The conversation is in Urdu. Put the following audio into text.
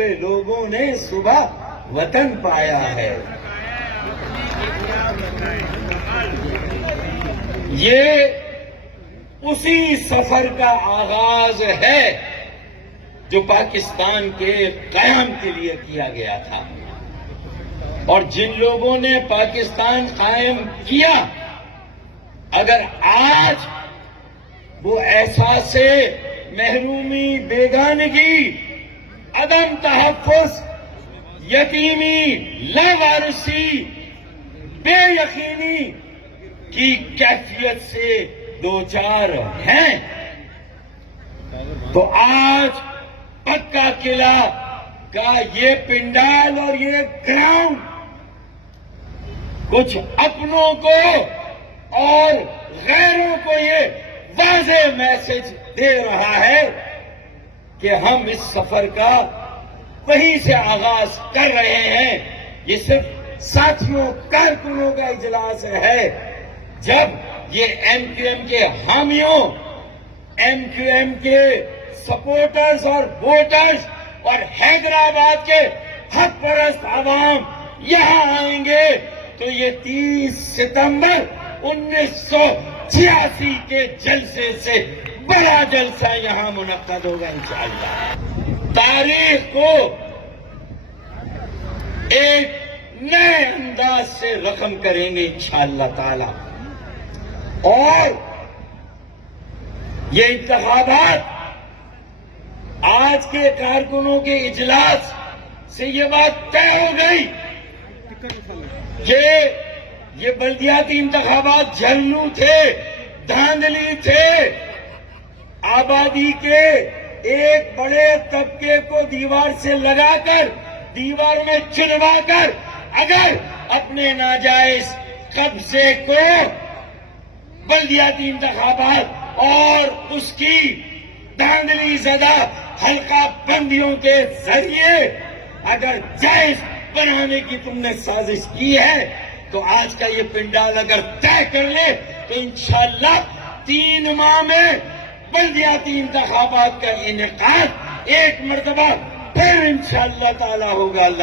ہوئے لوگوں نے صبح وطن پایا ہے۔ یہ اسی سفر کا آغاز ہے جو پاکستان کے قیام کے لیے کیا گیا تھا، اور جن لوگوں نے پاکستان قائم کیا، اگر آج وہ احساس محرومی، بیگانگی، عدم تحفظ، یتیمی، لاوارثی، بے یقینی کی کیفیت سے دوچار ہیں، تو آج پکا قلعہ کا یہ پنڈال اور یہ گراؤنڈ کچھ اپنوں کو اور غیروں کو یہ واضح میسج دے رہا ہے کہ ہم اس سفر کا وہیں سے آغاز کر رہے ہیں۔ یہ صرف ساتھیوں، کارکنوں کا اجلاس ہے۔ جب یہ ایم کیو ایم کے حامیوں، ایم کیو ایم کے سپورٹرز اور ووٹرز اور حیدرآباد کے حق پرست عوام یہاں آئیں گے تو یہ 30 ستمبر 1986 کے جلسے سے بڑا جلسہ یہاں منعقد ہوگا انشاءاللہ۔ تاریخ کو ایک نئے انداز سے رقم کریں گے انشاءاللہ تعالی، اور یہ انتخابات آج کے کارکنوں کے اجلاس سے یہ بات طے ہو گئی کہ یہ بلدیاتی انتخابات جھرلو تھے، دھاندلی تھے، آبادی کے ایک بڑے طبقے کو دیوار سے لگا کر، دیوار میں چنوا کر اگر اپنے ناجائز قبضے کو بلدیاتی انتخابات اور اس کی دھاندلی زدہ حلقہ بندیوں کے ذریعے اگر جائز بنانے کی تم نے سازش کی ہے، تو آج کا یہ پنڈال اگر طے کر لے تو انشاءاللہ 3 ماہ میں بلدیاتی انتخابات کا انعقاد ایک مرتبہ پھر انشاءاللہ تعالی ہوگا۔ اللہ